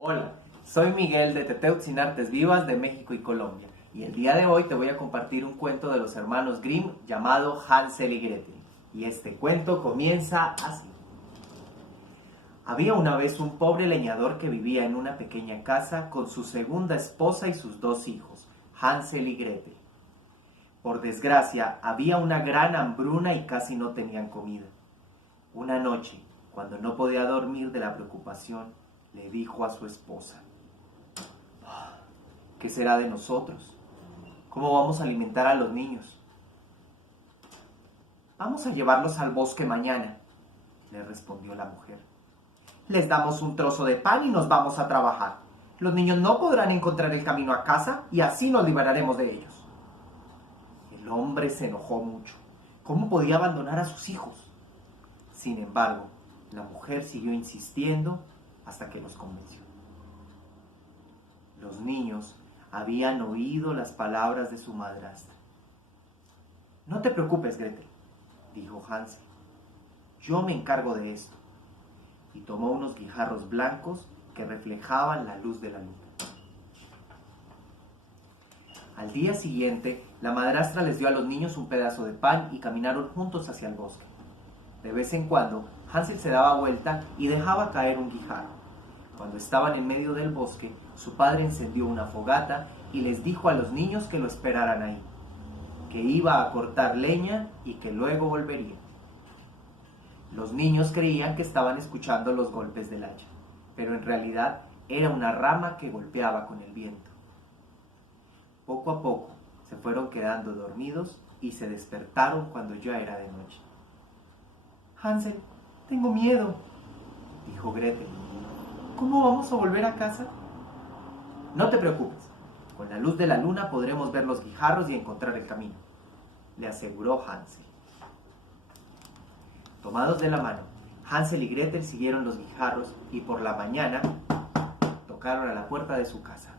Hola, soy Miguel de Teteutzin Artes Vivas de México y Colombia, y el día de hoy te voy a compartir un cuento de los hermanos Grimm llamado Hansel y Gretel. Y este cuento comienza así. Había una vez un pobre leñador que vivía en una pequeña casa con su segunda esposa y sus dos hijos, Hansel y Gretel. Por desgracia, había una gran hambruna y casi no tenían comida. Una noche, cuando no podía dormir de la preocupación, le dijo a su esposa: ¿qué será de nosotros? ¿Cómo vamos a alimentar a los niños? Vamos a llevarlos al bosque mañana, le respondió la mujer. Les damos un trozo de pan y nos vamos a trabajar. Los niños no podrán encontrar el camino a casa y así nos libraremos de ellos. El hombre se enojó mucho. ¿Cómo podía abandonar a sus hijos? Sin embargo, la mujer siguió insistiendo hasta que los convenció. Los niños habían oído las palabras de su madrastra. No te preocupes, Gretel, dijo Hansel. Yo me encargo de esto. Y tomó unos guijarros blancos que reflejaban la luz de la luna. Al día siguiente, la madrastra les dio a los niños un pedazo de pan y caminaron juntos hacia el bosque. De vez en cuando, Hansel se daba vuelta y dejaba caer un guijarro. Cuando estaban en medio del bosque, su padre encendió una fogata y les dijo a los niños que lo esperaran ahí, que iba a cortar leña y que luego volvería. Los niños creían que estaban escuchando los golpes del hacha, pero en realidad era una rama que golpeaba con el viento. Poco a poco se fueron quedando dormidos y se despertaron cuando ya era de noche. Hansel, tengo miedo, dijo Gretel. ¿Cómo vamos a volver a casa? No te preocupes, con la luz de la luna podremos ver los guijarros y encontrar el camino, le aseguró Hansel. Tomados de la mano, Hansel y Gretel siguieron los guijarros y por la mañana tocaron a la puerta de su casa.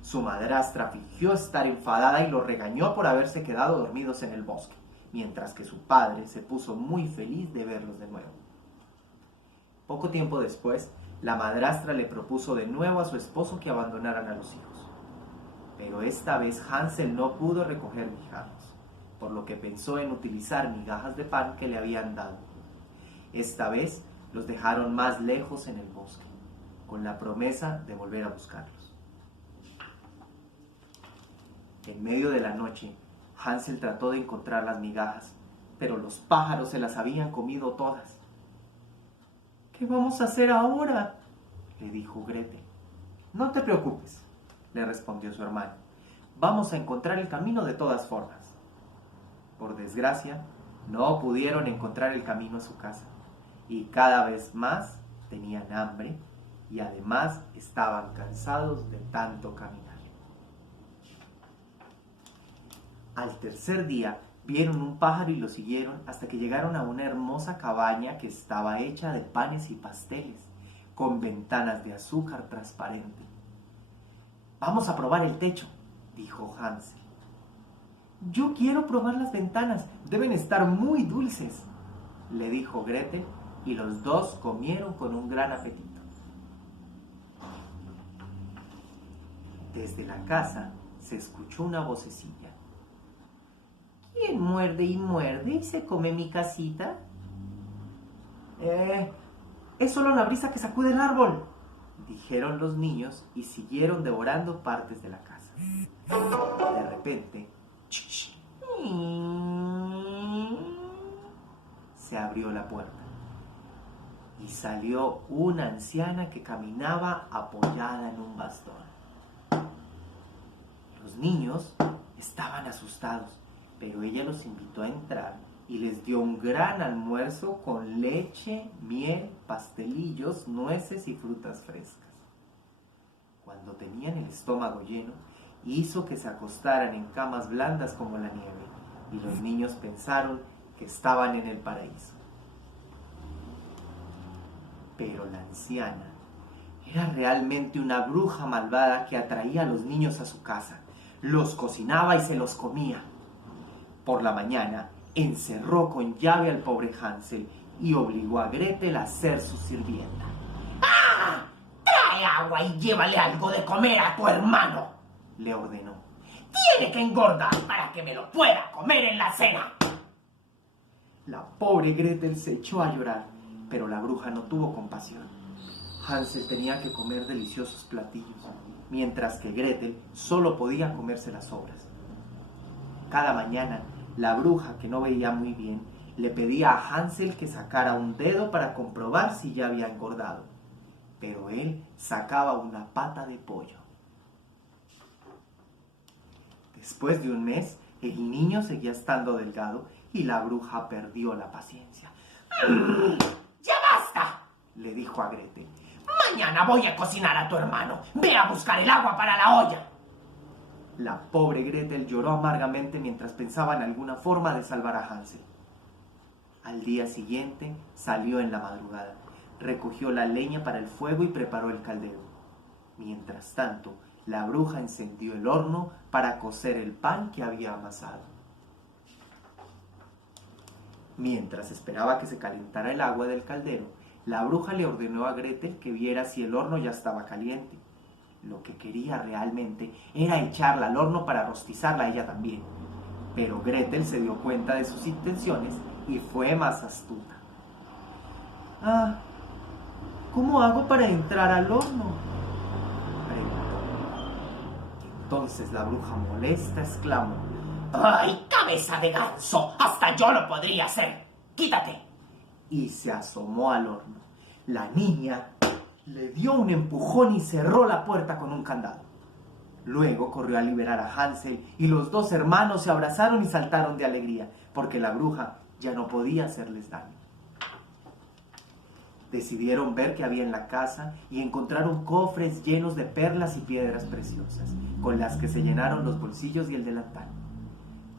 Su madrastra fingió estar enfadada y los regañó por haberse quedado dormidos en el bosque, mientras que su padre se puso muy feliz de verlos de nuevo. Poco tiempo después, la madrastra le propuso de nuevo a su esposo que abandonaran a los hijos. Pero esta vez Hansel no pudo recoger guijarros, por lo que pensó en utilizar migajas de pan que le habían dado. Esta vez los dejaron más lejos en el bosque, con la promesa de volver a buscarlos. En medio de la noche, Hansel trató de encontrar las migajas, pero los pájaros se las habían comido todas. ¿Qué vamos a hacer ahora?, le dijo Gretel. No te preocupes, le respondió su hermano. Vamos a encontrar el camino de todas formas. Por desgracia, no pudieron encontrar el camino a su casa, y cada vez más tenían hambre y además estaban cansados de tanto caminar. Al tercer día, vieron un pájaro y lo siguieron hasta que llegaron a una hermosa cabaña que estaba hecha de panes y pasteles, con ventanas de azúcar transparente. Vamos a probar el techo, dijo Hansel. Yo quiero probar las ventanas, deben estar muy dulces, le dijo Gretel, y los dos comieron con un gran apetito. Desde la casa se escuchó una vocecilla. ¿Quién muerde y muerde y se come mi casita? Es solo una brisa que sacude el árbol, dijeron los niños y siguieron devorando partes de la casa. De repente, se abrió la puerta y salió una anciana que caminaba apoyada en un bastón. Los niños estaban asustados, pero ella los invitó a entrar y les dio un gran almuerzo con leche, miel, pastelillos, nueces y frutas frescas. Cuando tenían el estómago lleno, hizo que se acostaran en camas blandas como la nieve, y los niños pensaron que estaban en el paraíso. Pero la anciana era realmente una bruja malvada que atraía a los niños a su casa, los cocinaba y se los comía. Por la mañana, encerró con llave al pobre Hansel y obligó a Gretel a ser su sirvienta. ¡Ah! trae agua y llévale algo de comer a tu hermano, le ordenó. Tiene que engordar para que me lo pueda comer en la cena. La pobre Gretel se echó a llorar, pero la bruja no tuvo compasión. Hansel tenía que comer deliciosos platillos, mientras que Gretel solo podía comerse las sobras. Cada mañana, la bruja, que no veía muy bien, le pedía a Hansel que sacara un dedo para comprobar si ya había engordado, pero él sacaba una pata de pollo. Después de un mes, el niño seguía estando delgado y la bruja perdió la paciencia. ¡Ya basta!, le dijo a Gretel. Mañana voy a cocinar a tu hermano. Ve a buscar el agua para la olla. La pobre Gretel lloró amargamente mientras pensaba en alguna forma de salvar a Hansel. Al día siguiente salió en la madrugada, recogió la leña para el fuego y preparó el caldero. Mientras tanto, la bruja encendió el horno para cocer el pan que había amasado. Mientras esperaba que se calentara el agua del caldero, la bruja le ordenó a Gretel que viera si el horno ya estaba caliente. Lo que quería realmente era echarla al horno para rostizarla a ella también. Pero Gretel se dio cuenta de sus intenciones y fue más astuta. ¿Cómo hago para entrar al horno?, preguntó. Entonces la bruja molesta exclamó: ¡Ay, cabeza de ganso! ¡Hasta yo lo podría hacer! ¡Quítate! Y se asomó al horno. La niña le dio un empujón y cerró la puerta con un candado. Luego corrió a liberar a Hansel y los dos hermanos se abrazaron y saltaron de alegría, porque la bruja ya no podía hacerles daño. Decidieron ver qué había en la casa y encontraron cofres llenos de perlas y piedras preciosas, con las que se llenaron los bolsillos y el delantal.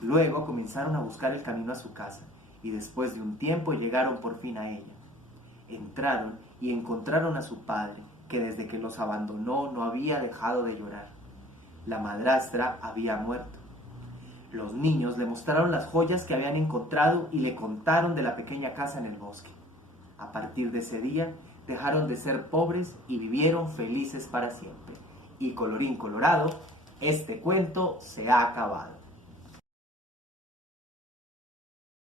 Luego comenzaron a buscar el camino a su casa y después de un tiempo llegaron por fin a ella. Entraron y encontraron a su padre, que desde que los abandonó no había dejado de llorar. La madrastra había muerto. Los niños le mostraron las joyas que habían encontrado y le contaron de la pequeña casa en el bosque. A partir de ese día, dejaron de ser pobres y vivieron felices para siempre. Y colorín colorado, este cuento se ha acabado.